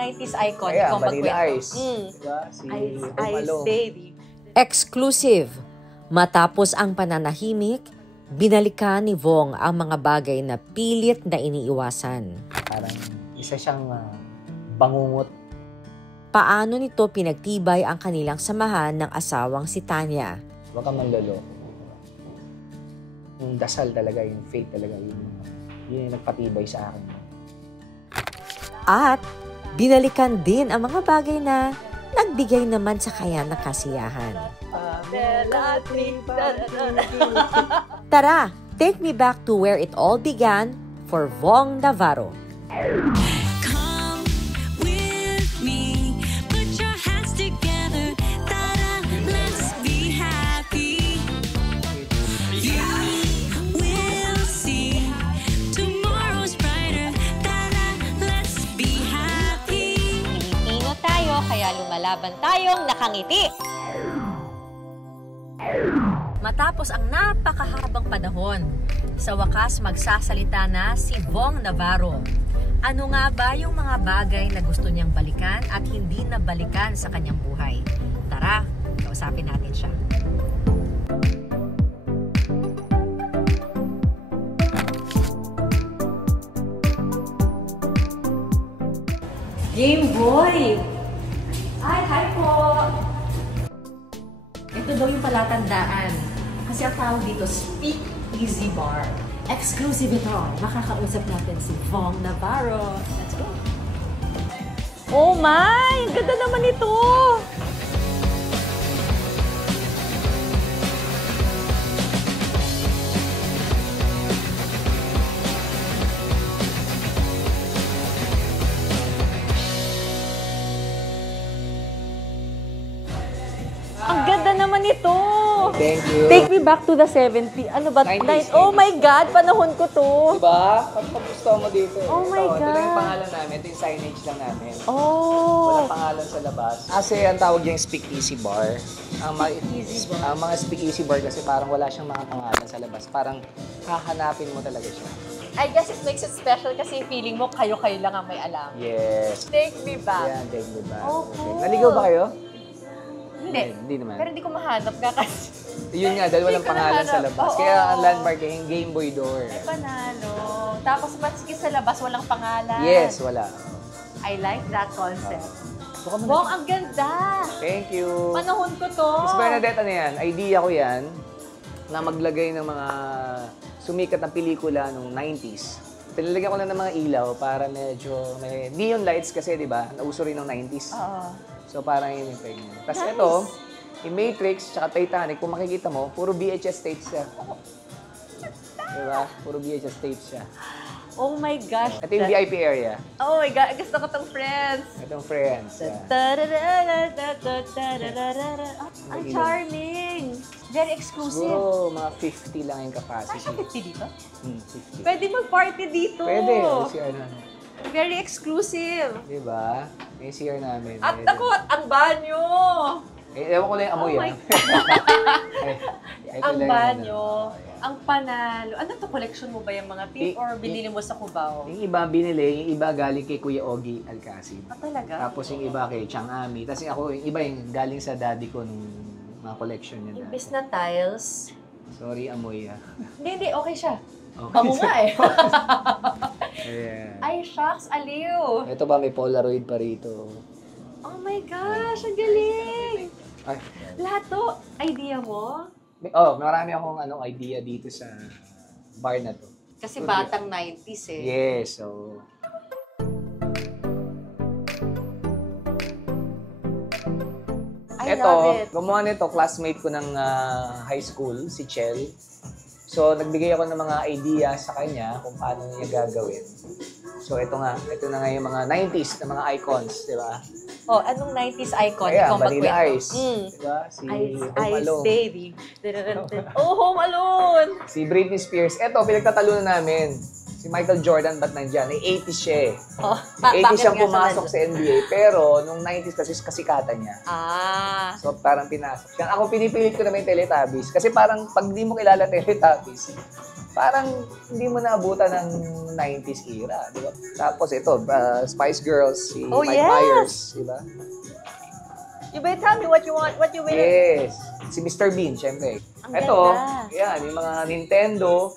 90s icon. Kaya, Ikaw Vanilla magkwento. Ice. Diba? Si Ice, Home Ice, Alone. baby. Exclusive. Matapos ang pananahimik, binalikan ni Vong ang mga bagay na pilit na iniiwasan. Parang isa siyang bangungot. Paano nito pinagtibay ang kanilang samahan ng asawang si Tanya? Huwag kang manloloko. Yung dasal talaga, yung faith talaga, yun yung nagpatibay sa akin. At binalikan din ang mga bagay na nagbigay naman sa kanya ng kasiyahan. Tara, take me back to where it all began for Vong Navarro. Come with me, put your hands together, ta-da, let's be happy. You will see tomorrow's brighter, ta-da, let's be happy. Pilipino tayo, kaya lumalaban tayong nakangiti. Matapos ang napakahabang panahon, sa wakas magsasalita na si Vong Navarro. Ano nga ba yung mga bagay na gusto niyang balikan at hindi na balikan sa kanyang buhay? Tara, kausapin natin siya. Game Boy! Ay, hi po! Ito daw yung palatandaan. Kasi ang tawag dito, Speak Easy Bar. Exclusive ito. Makakausap natin si Vong Navarro. Let's go! Oh my! Ang ganda naman ito! Ang ganda naman ito! Thank you. Take me back to the 70. Ano ba? 90s. Oh my God! Panahon ko to! Diba? Pagpagusto mo dito. Oh my Ito lang yung God. pangalan namin. Ito yung signage lang namin. Oh! Walang pangalan sa labas. Kasi ang tawag yung Speak Easy Bar. Ang mga Speak Easy Bar kasi parang wala siyang mga pangalan sa labas. Parang hahanapin mo talaga siya. I guess it makes it special kasi feeling mo kayo-kayo lang ang may alam. Yes. Take me back. Yan, take me back. Oh, Okay. cool. Naligaw ba kayo? Hindi. Hindi naman. Pero hindi ko mahanap nga kasi. Yun nga, dahil walang Hindi ko pangalan sa nahanap. labas. Oo. Kaya ang landmark ay yung Game Boy door. Ay, panalo. Tapos maski sa labas, walang pangalan. Yes, wala. I like that concept. Baka man- Bong, ang ganda! Thank you. Panahon ko to. Miss Bernadette, ano yan? Idea ko yan na maglagay ng mga sumikat na pelikula nung 90s. Pinalagyan ko lang ng mga ilaw para medyo may neon lights kasi, di ba? Nauso rin ng 90s. Oo. So, parang yun yung peg niya. Tapos Nice. ito, yung Matrix tsaka Titanic, kung makikita mo, puro VHS tapes siya. Diba? Puro VHS tapes siya. Oh my gosh. Ito yung VIP area. Oh my God, gusto ko tong Friends. Itong Friends. Yeah. Ang charming. Very exclusive. Siguro mga 50 lang yung capacity. Kasha 50 dito? 50. Pwede mag-party dito. Pwede. CR na. Very exclusive. Diba? Yung CR namin. At Pwede. ako, ang banyo. Ewan ko lang yung amoy. Oh my Ang banyo. Ang panalo. Ano to, collection mo ba yung mga tip or binili mo sa Cubao? Yung iba binili, yung iba galing kay Kuya Ogie Alcacid. Ah, talaga? Tapos yung iba kay Chang Ami. Tapos ako, yung iba yung galing sa daddy ko nung mga collection niya. Imbes na tiles. Sorry, amoy Hindi, okay siya. Okay. Bango nga eh. Ayan. Ay, shucks, aliw. Ito ba, may Polaroid pa rito. Oh my gosh, ang galing. Ay. Lahat to, idea mo? Marami akong idea dito sa bar na to. Kasi batang 90s eh. Yes, so... I love it. Gumawa nito, classmate ko ng high school, si Chel. So, nagbigay ako ng mga idea sa kanya kung paano niya gagawin. So, ito na nga yung mga 90s na mga icons, di ba? Oh, anong 90s icon? Kaya, Ikaw Vanilla magkwento. Ice. Di ba? Si Ice, Home Ice, Alone. baby. Oh, Home Alone! Si Britney Spears. Ito, pinagtatalunan namin. Si Michael Jordan, ba't nandyan? Ay, 80s siya eh. Oh, 80s siyang bakit nga pumasok siya sa NBA, pero nung 90s kasi kasikatan niya. Ah. So parang pinasok siya. Ako pinipilit ko naman yung Teletubbies. Kasi parang pag di mo kilala Teletubbies, parang hindi mo naabutan ng 90s era, di ba? Tapos ito, Spice Girls, si Oh, Mike yes! Myers, di ba? You better tell me what you want, what you will. Yes. Si Mr. Bean, syempre. Ang Ito, ganda. yan, yung mga Nintendo,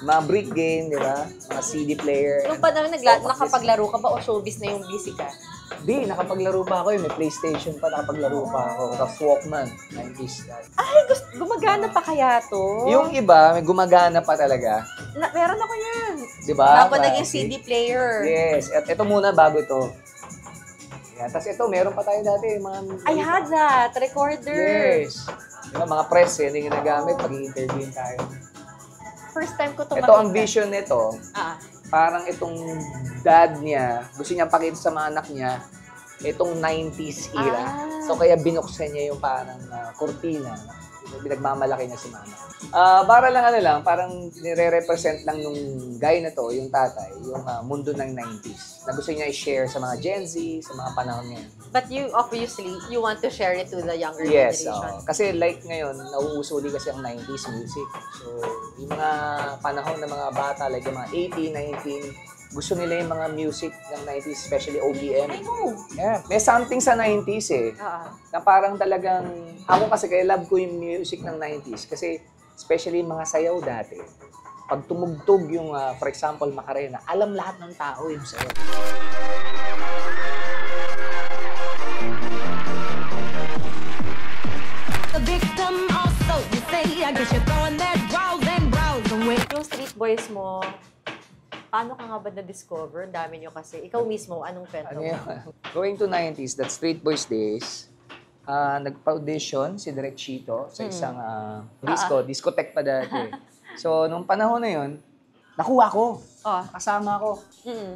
mga brick game, di ba? Mga CD player. Nung panahon nakapaglaro ka ba o showbiz na yung busy ka? Di, nakapaglaro pa ako yun. May PlayStation pa, nakapaglaro pa ako. Tapos Walkman, 90s. Ay, gumagana pa kaya to? Yung iba, may gumagana pa talaga. Meron ako yan. Di ba? Bago naging Klase. CD player. Yes. At ito muna, bago ito. Yan. Tapos ito, meron pa tayo dati. Mga, I had that. Recorder. Yes. Diba, mga press, yun yung ginagamit pag i-interview tayo. First time ko to Ito, ang vision nito, Ah. parang itong dad niya, gusto niya pakita sa mga anak niya, itong 90s era. Ah. So, kaya binuksan niya yung parang kurtina. Pinagmamalaki niya si mama. Para lang parang nire-represent lang nung guy na to, yung tatay, yung mundo ng 90s. Na gusto niya i-share sa mga Gen Z, sa mga panahon niya. But you, obviously, you want to share it to the younger Yes, generation. kasi like ngayon, nauusuli kasi ang 90s music. So, yung mga panahon ng mga bata, like yung mga 18, 19, gusto nila yung mga music ng 90s, especially OPM. I know. Yeah, may something sa 90s eh. Na parang talagang, ako kasi kaya love ko yung music ng 90s. Kasi especially mga sayaw dati. Pag tumugtog yung, for example, Macarena, alam lahat ng tao yung sayaw. The victim also, you say, I guess you're throwing that draws and brows away. Yung Street Boys mo, paano ka nga ba na-discover? Ang dami nyo kasi. Ikaw mismo, anong kwento Ano mo? yun? Going to 90s, that Street Boys days, nagpa-audition si Direk Chito sa isang discotheque pa dati. So, nung panahon na yun, nakuha ko. Oh. Kasama ko. Mm.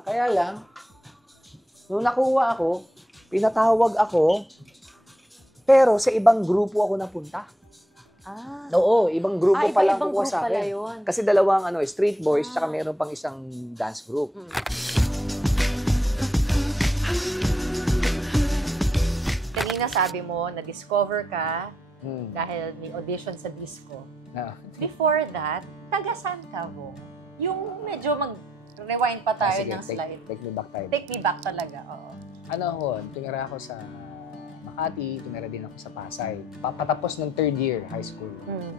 Kaya lang, nung nakuha ako, pinatawag ako, pero sa ibang grupo ako napunta. Ah. Oo, ibang grupo pa lang iba-ibang kukuha group sa pala akin. yun. Kasi dalawang Street Boys, tsaka meron pang isang dance group. Kanina sabi mo, na-discover ka Hmm. dahil may audition sa disco. Ah. Before that, taga-saan ka mo? Yung medyo mag-rewind pa tayo Sige, ng slide. take me back tayo. Take me back talaga, oo. Ano ako, tumira ako sa Makati, tumira din ako sa Pasay. Patapos ng third year high school. Mm.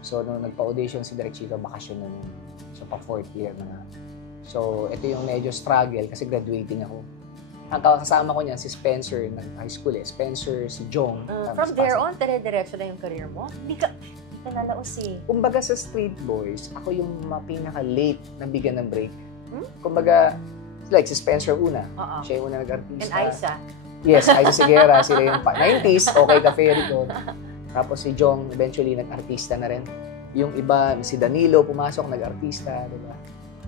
So, nung nagpa-audition si Direk Chito, bakasyon na nun. So, pa-fourth year na nga. So, ito yung medyo struggle kasi graduating ako. Ang kasama ko niyan, si Spencer ng high school eh. Spencer, si Jong. tapos From there Pasay. on, dire-diretso na yung career mo? Hindi ka nalaos eh. Kumbaga sa Street Boys, ako yung pinaka-late na bigyan ng break. Hmm? Kumbaga, like si Spencer una. Oo. Siya yung una nag-artista. And Aiza. Yes, Aiza Sigera. Sila yung 90s, okay ka ferry doon. Tapos si Jong, eventually nag-artista na rin. Yung iba, si Danilo, pumasok, nag-artista, di ba?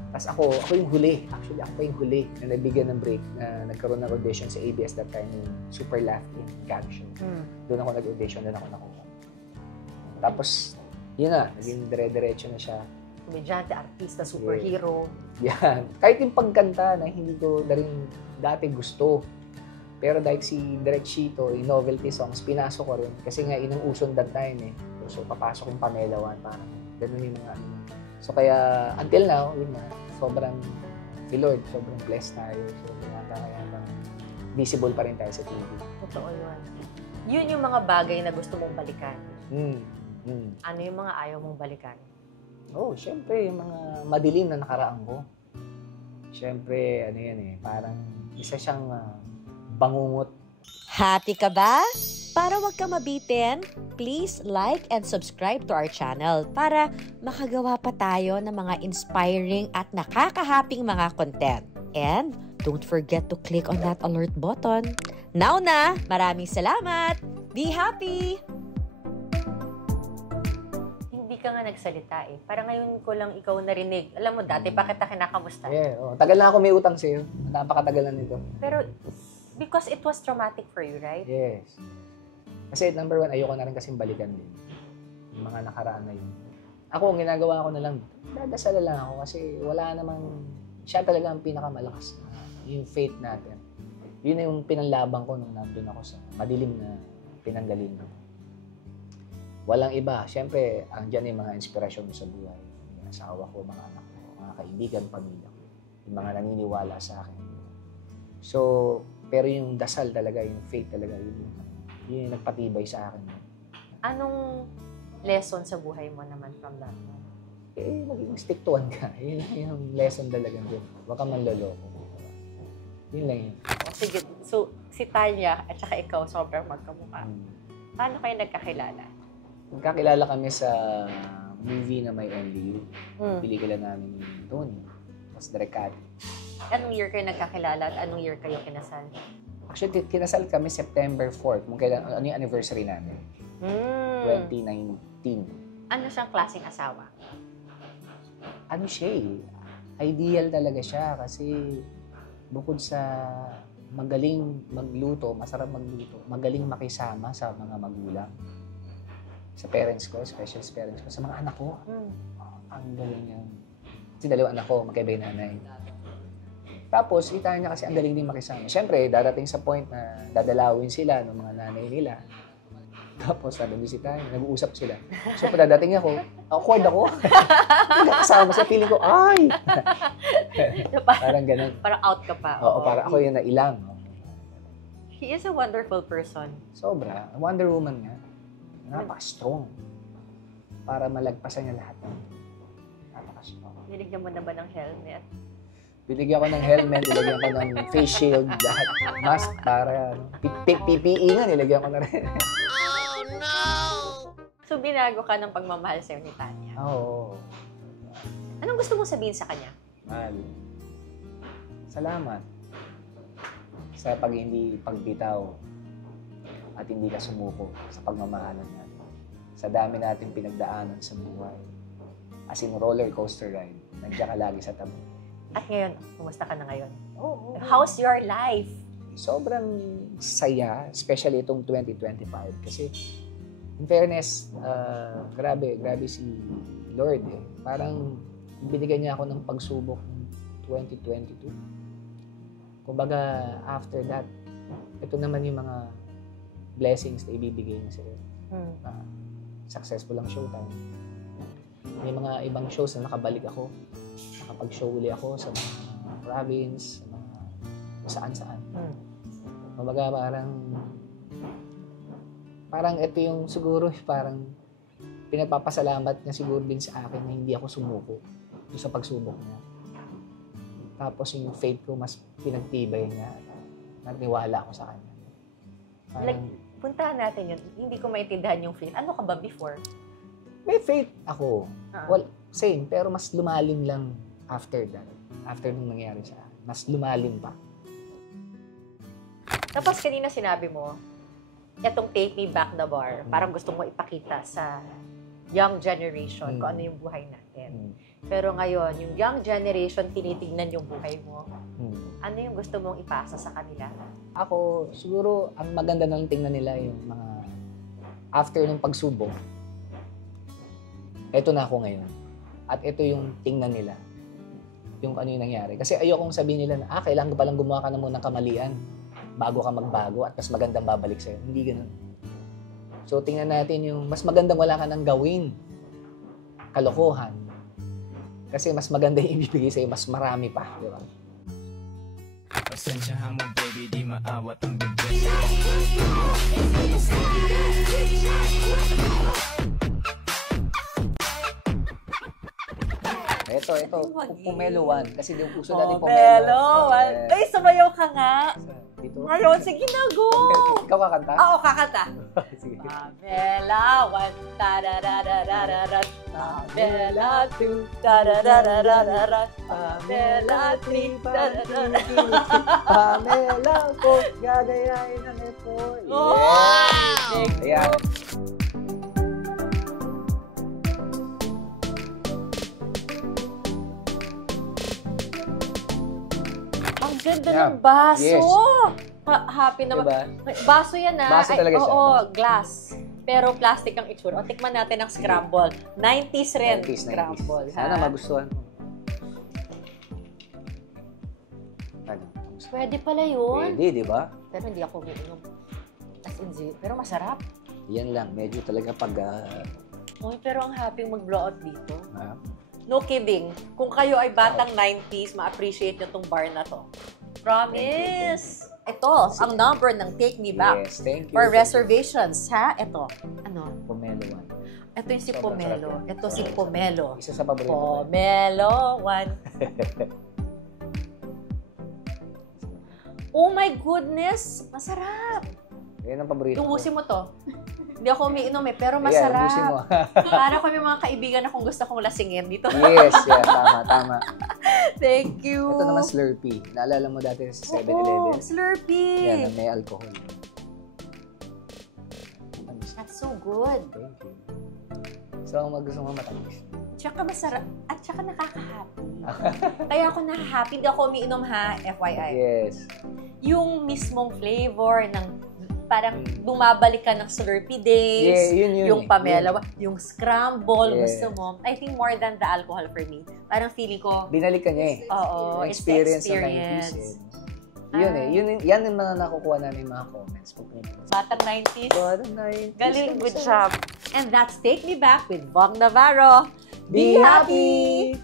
Tapos ako yung huli. Actually, ako pa yung huli na nabigyan ng break na nagkaroon ng audition sa ABS that time, yung Super Laughing Gag Show. Doon ako nag-audition, doon ako nakuha. Tapos, yun na, naging dire-diretso na siya. Komedyante, artista, superhero. Yan. Kahit yung pagkanta na hindi ko na rin dati gusto. Pero dahil si Direk Chito, yung novelty songs, pinasok ko rin. Kasi nga, inang uson that time eh. So, papasok yung Pamela One, parang ganun yung mga ano. So, kaya, until now, yun na, sobrang, si Lord, sobrang blessed tayo. So, kaya visible pa rin tayo sa TV. Totoo yun. Yun yung mga bagay na gusto mong balikan. Ano yung mga ayaw mong balikan? Oh, syempre, yung mga madilim na nakaraan ko. Syempre, ano yan eh, parang isa siyang bangungot. Happy ka ba? Para wag ka mabitin, please like and subscribe to our channel para makagawa pa tayo ng mga inspiring at nakakahaping mga content. And don't forget to click on that alert button. Now na, maraming salamat! Be happy! Hindi ka nga nagsalita eh. Parang ngayon ko lang ikaw narinig. Alam mo, dati pa kita kinakamusta. Yeah, tagal na ako may utang sa'yo. Napakatagal na nito. Pero, because it was traumatic for you, right? Yes. Kasi number one, ayoko na rin kasing balikan din. Yung mga nakaraan na yun. Ako, ang ginagawa ko na lang, dadasal lang ako kasi wala namang, siya talaga ang pinakamalakas. Yung faith natin. Yun na yung pinanlaban ko nung nandun ako sa madilim na pinanggalingan ko. Walang iba. Siyempre, andyan yung mga inspirasyon mo sa buhay. Yung asawa ko, mga anak ko, mga kaibigan, pamilya ko. Yung mga naniniwala sa akin. So, pero yung dasal talaga, yung faith talaga, yun yung nagpatibay sa akin. Anong lesson sa buhay mo naman from that one? Maging stick to one ka. Yun lang yung lesson talaga dun. Huwag ka manloloko. Yun lang yun. Sige, so si Tanya at saka ikaw sobrang magkamukha. Paano kayo nagkakilala? Nagkakilala kami sa movie na may Only You. Pelikula namin doon. Mas Direcado. Anong year kayo nagkakilala at anong year kayo kinasal? Actually, kinasal kami September 4th. Kung kailan, ano yung anniversary namin? 2019. Ano siyang klaseng asawa? Ano siya ideal talaga siya kasi bukod sa magaling magluto, masarap magluto, magaling makisama sa mga magulang. Sa parents ko, special parents ko, sa mga anak ko. Ang galing yan. Kasi dalawang anak ko, magkaiba yung nanay. Tapos, itahan niya kasi ang galing din makisama. Siyempre, darating sa point na dadalawin sila ng mga nanay nila. Tapos, sabi ni si Tanya, nag-uusap sila. So, pagdadating ako, awkward ako. Kasama sa feeling ko, ay! Parang ganun. Parang out ka pa. Oo, parang ako yung nailang. He is a wonderful person. Sobra. Wonder Woman nga. Napaka-strong. Para malagpasan niya lahat. Napaka-strong. Niligyan mo na ba ng helmet? Binigyan ko ng helmet, nilagyan ko ng face shield, lahat. Mask para, PPE nga, nilagyan ko na rin. So, binago ka ng pagmamahal sa'yo ni Tanya. Oo. Anong gusto mong sabihin sa kanya? Mahal. Salamat. Sa hindi pagbitaw at hindi ka sumuko sa pagmamahalan natin. Sa dami natin pinagdaanan sa buhay. As in roller coaster ride. Nandiyan ka lagi sa tabi. At ngayon, kumusta ka na ngayon? Oo. How's your life? Sobrang saya, especially itong 2025. Kasi, in fairness, grabe si Lord eh. Parang binigyan niya ako ng pagsubok ng 2022. Kumbaga, after that, ito naman yung mga blessings na ibibigay niya sa'yo. Successful ang showtime. May mga ibang shows na nakabalik ako. Nakapag-show uli ako sa mga province, sa mga saan-saan. Kumbaga, parang ito yung siguro, parang pinagpapasalamat niya siguro din sa akin na hindi ako sumuko sa pagsubok niya. Tapos yung faith ko, mas pinagtibay niya. Nagniwala ako sa kanya. Like, puntahan natin yun. Hindi ko maintindihan yung faith. Ano ka ba before? May faith ako. Well, same. Pero mas lumalim lang after that. After nung nangyari sa akin. Mas lumalim pa. Tapos kanina sinabi mo, itong Take Me Back the Bar, parang gusto mo ipakita sa young generation kung ano yung buhay natin. Pero ngayon, yung young generation, tinitignan yung buhay mo. Ano yung gusto mong ipasa sa kanila? Ako, siguro, ang maganda nang tingnan nila yung mga after ng pagsubok. Ito na ako ngayon. At ito yung tingnan nila. Yung ano yung nangyari. Kasi ayokong sabihin nila na, kailangan ko palang gumawa ka na muna ng kamalian bago ka magbago at mas magandang babalik sa'yo. Hindi ganun. So, tingnan natin yung mas magandang wala ka nang gawin. Kalokohan. Kasi mas maganda yung ibibigay sa'yo, mas marami pa. Di ba? Pasensyahan mo baby, di maawat ang bibig. Ito, Pomelo 1. Kasi yung puso natin Pomelo 1. Ay, sumayaw ka nga. Dito. Ngayon, sige na, go! Ikaw kakanta? Oo, kakanta. Sige. Pamela 1, ta-da-da-da-da-da-da. Pamela 2, ta-da-da-da-da-da. Pamela 3, ta-da-da-da-da-da. Pamela ko, gagayain ang ito. Wow! Ayan. Ang ganda ng baso. Yes. Happy naman. Diba? Baso yan Baso talaga siya. Oo, glass. Pero plastic ang itsura. O, tikman natin ang scramble. 90s rin. 90s. Scramble. Sana magustuhan mo. Ano? Pwede pala yun. Pwede, di ba? Pero hindi ako umiinom. As in, pero masarap. Yan lang, medyo talaga pag... Uy, pero ang happy mag-blow out dito. ah, No kidding. Kung kayo ay batang 90s, ma-appreciate nyo tong bar na to. Promise! Ito, ang number ng Take Me Back. yes, thank you. For reservations, ha? Ito. Ano? Pomelo 1. Ito yung si Sobrang Pomelo. sarap yan. Ito si Pomelo. Isa sa paborito ko. Pomelo 1. Oh my goodness! Masarap! Yan ang paborito ko. Ubusin mo to. Hindi ako umiinom pero Ayan, ubusin mo. masarap. Para kami mga kaibigan na kung gusto kong lasingin dito. Yes, yeah, tama. Thank you. Ito naman Slurpee. Naalala mo dati sa Oo, 7-Eleven? Slurpee. Yan, na may alcohol. That's so good. Thank you. So, ang gusto mo matamis. Tsaka masarap. At tsaka nakaka-happy. Kaya ako nakaka-happy. Hindi ako umiinom ha, FYI. Yes. Yung mismong flavor ng parang bumabalik ka ng Slurpee days, Yeah, yun. yung pamela, yung scramble, Yes. gusto mo. I think more than the alcohol for me. Parang feeling ko, Binalik ka niya eh. oo, Yung it's the experience ng 90s experience. eh. Yun eh. Yan yung mga nakukuha namin mga comments. Pag pinipilas. Batang 90s. Batang 90s. Galing, good job. And that's Take Me Back with Vong Navarro. Be happy!